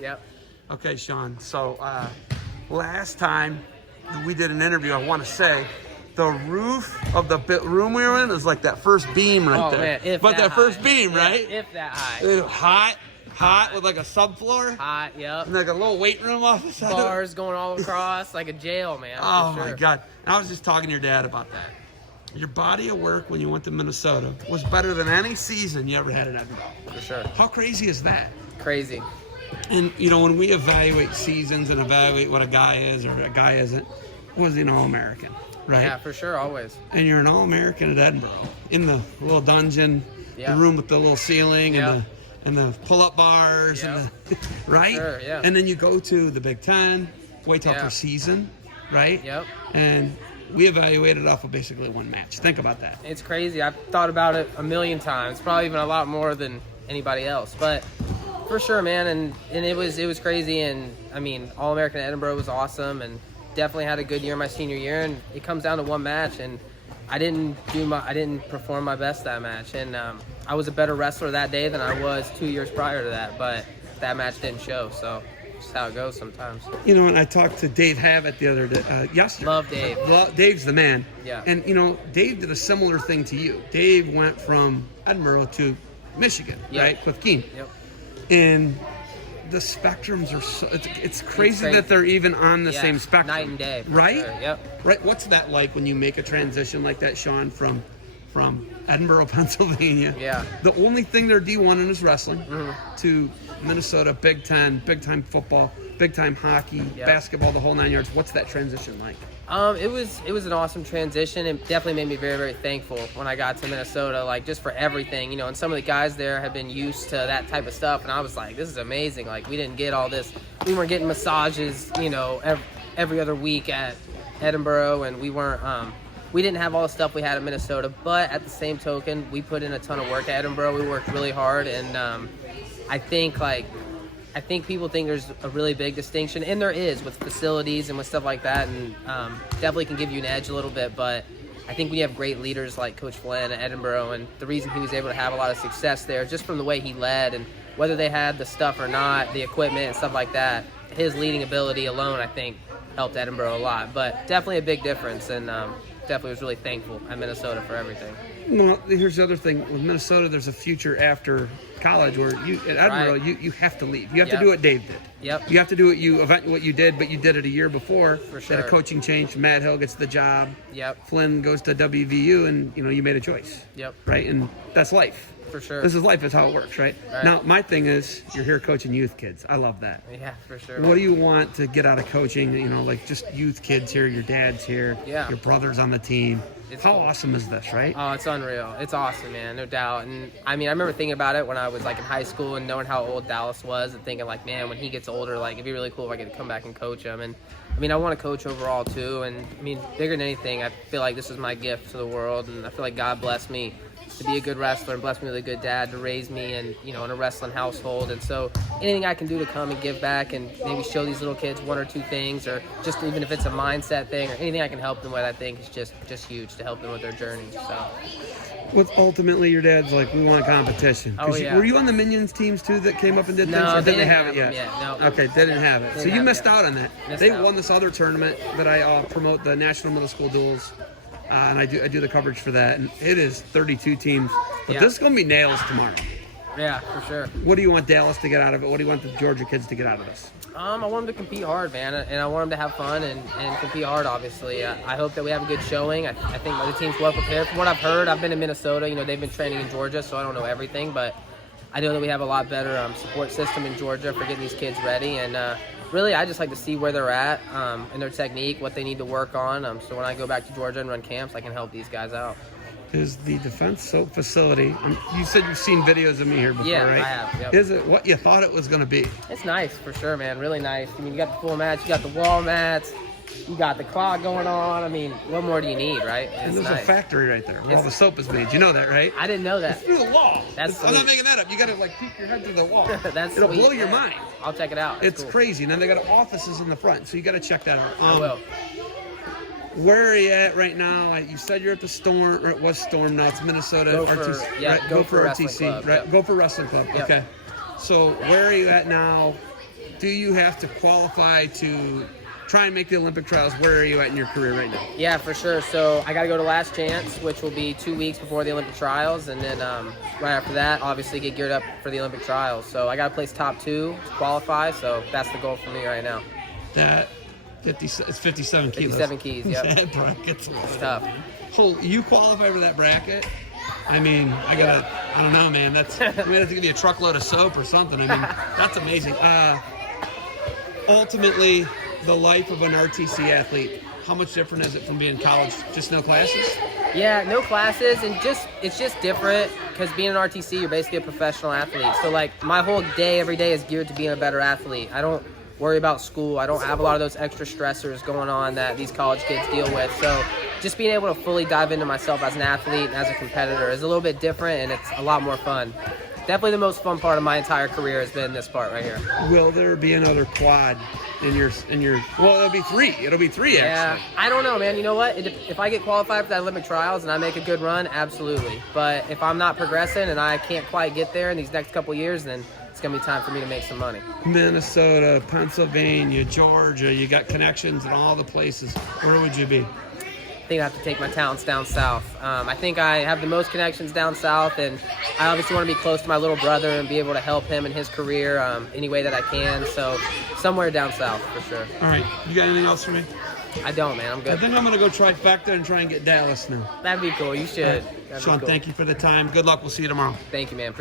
Yep. Okay, Sean. So last time we did an interview, I want to say the roof of the room we were in is like that first beam right there. Man, if but that first high. beam, Yeah, right? If that high. It was hot with like a subfloor. Hot, yep. And like a little weight room off the side. Bars going all across, like a jail, man. Oh for sure. my God. And I was just talking to your dad about that. Your body of work when you went to Minnesota was better than any season you ever had in Edinburgh. For sure. How crazy is that? Crazy. And, you know, when we evaluate seasons and evaluate what a guy is or a guy isn't, was he an All-American, right? Yeah, for sure, always. And you're an All-American at Edinburgh in the little dungeon, Yeah. the room with the little ceiling Yeah. and the pull-up bars, Yeah. and the, right? Sure, yeah. And then you go to the Big Ten, wait till Yeah. for season, right? Yep. And we evaluated off of basically one match. Think about that. It's crazy. I've thought about it a million times, probably even a lot more than anybody else. But for sure, man, and it was crazy. And I mean, All-American at Edinburgh was awesome, and definitely had a good year my senior year. And it comes down to one match, and I didn't perform my best that match, and I was a better wrestler that day than I was 2 years prior to that. But that match didn't show, so just how it goes sometimes. You know, and I talked to Dave Havett the other day, yesterday. Love Dave. Dave's the man. Yeah. And, you know, Dave did a similar thing to you. Dave went from Edinburgh to Michigan, Yep. right, with Keene. Yep. And the spectrums are so, it's crazy that they're even on the same spectrum. Night and day. For right? Sure. Yep. Right. What's that like when you make a transition like that, Sean, from Edinburgh, Pennsylvania? Yeah. The only thing they're D1 in is wrestling, Mm-hmm. to Minnesota, Big Ten, big time football, big time hockey, Yep. basketball, the whole 9 yards. What's that transition like? It was an awesome transition. It definitely made me very, very thankful when I got to Minnesota, like just for everything, you know, and some of the guys there have been used to that type of stuff. And I was like, this is amazing. Like, we didn't get all this. We weren't getting massages, you know, every other week at Edinburgh, and we didn't have all the stuff we had in Minnesota. But at the same token, we put in a ton of work at Edinburgh. We worked really hard, and I think people think there's a really big distinction, and there is with facilities and with stuff like that, and definitely can give you an edge a little bit. But I think we have great leaders like Coach Flynn at Edinburgh, and the reason he was able to have a lot of success there, just from the way he led, and whether they had the stuff or not, the equipment and stuff like that, his leading ability alone, I think, helped Edinburgh a lot. But definitely a big difference, and definitely was really thankful at Minnesota for everything. Well, here's the other thing. With Minnesota, there's a future after college where you at Edinburgh, Right. you have to leave. You have Yep. to do what Dave did. Yep. You have to do what you did, but you did it a year before. For That a sure. coaching change. Matt Hill gets the job. Yep. Flynn goes to WVU, and you know you made a choice. Yep. Right, and that's life. For sure. This is life. Is how it works, right? Right. Now, my thing is, you're here coaching youth kids. I love that. Yeah, for sure. What do you want to get out of coaching? You know, like just youth kids here. Your dad's here. Yeah. Your brother's on the team. It's How cool. awesome is this, right? Oh, it's unreal. It's awesome, man, no doubt. And I mean, I remember thinking about it when I was like in high school and knowing how old Dallas was and thinking like, man, when he gets older, like it'd be really cool if I could come back and coach him. And I mean, I want to coach overall too. And I mean, bigger than anything, I feel like this is my gift to the world. And I feel like God blessed me to be a good wrestler and blessed me with a good dad to raise me and, you know, in a wrestling household. And so anything I can do to come and give back and maybe show these little kids one or two things, or just even if it's a mindset thing or anything I can help them with, I think is just huge to help them with their journey. So What's ultimately your dad's like, we want competition. Oh, yeah. Were you on the Minions teams too that came up and did No, things? Or they did they didn't have it have yet? them yet, no. Okay, they didn't have it. So Didn't you have missed it yet. out on that. Missed They out. won this other tournament that I promote, the National Middle School Duels. And I do the coverage for that. And it is 32 teams. But Yeah. this is going to be nails tomorrow. yeah, for sure. What do you want Dallas to get out of it? What do you want the Georgia kids to get out of this? I want them to compete hard, man, and I want them to have fun and compete hard, obviously. I hope that we have a good showing. I think the team's well prepared. From what I've heard, I've been in Minnesota. You know, they've been training in Georgia, so I don't know everything, but I know that we have a lot better support system in Georgia for getting these kids ready. And really, I just like to see where they're at and their technique, what they need to work on. So when I go back to Georgia and run camps, I can help these guys out. Is the Defense Soap facility, you said you've seen videos of me here before, Yeah, right? I have, yep. Is it what you thought it was going to be? It's nice, for sure, man. Really nice. I mean, you got the full mats, you got the wall mats, you got the clock going on. I mean, what more do you need, right? It's And there's nice. a factory right there where all the soap is made. You know that, right? I didn't know that. It's through the wall. That's I'm not sweet. making that up. You got to like peek your head through the wall. That's It'll sweet, blow your yeah. mind. I'll check it out. That's It's cool. crazy. And then they got offices in the front, so you got to check that out. I will. Where are you at right now? You said you're at the Storm, or it was Storm. Now it's Minnesota RTC. Yeah, right? Gopher Wrestling RTC. Club, Right? yep. Gopher Wrestling Club. Yep. Okay. So where are you at now? do you have to qualify to try and make the Olympic trials? Where are you at in your career right now? Yeah, for sure. So I got to go to Last Chance, which will be 2 weeks before the Olympic trials, and then right after that, obviously get geared up for the Olympic trials. So I got to place top 2 to qualify. So that's the goal for me right now. That it's 57 kilos. 57 keys. Yep. That bracket's It's tough. You qualify for that bracket? I mean, I don't know, man. That's I'm gonna have to give you a truckload of soap or something. I mean, that's amazing. Ultimately, the life of an RTC athlete, how much different is it from being in college? Just no classes? Yeah, no classes, and it's just different because being an RTC, you're basically a professional athlete. So like my whole day, every day is geared to being a better athlete. I don't worry about school. I don't have a lot of those extra stressors going on that these college kids deal with. So just being able to fully dive into myself as an athlete and as a competitor is a little bit different, and it's a lot more fun. Definitely the most fun part of my entire career has been this part right here. Will there be another quad in your well, it'll be 3. It'll be 3 actually. Yeah, I don't know, man. You know what? If I get qualified for that Olympic trials and I make a good run, absolutely. But if I'm not progressing and I can't quite get there in these next couple years, then it's going to be time for me to make some money. Minnesota, Pennsylvania, Georgia, you got connections in all the places. Where would you be? I think I have to take my talents down south. I think I have the most connections down south, and I obviously want to be close to my little brother and be able to help him in his career any way that I can. So somewhere down south for sure. All right. You got anything else for me? I don't, man. I'm I good. think I'm going to go trifecta and try and get Dallas now. That'd be cool. You should. That'd Sean, be cool. thank you for the time. Good luck. We'll see you tomorrow. Thank you, man.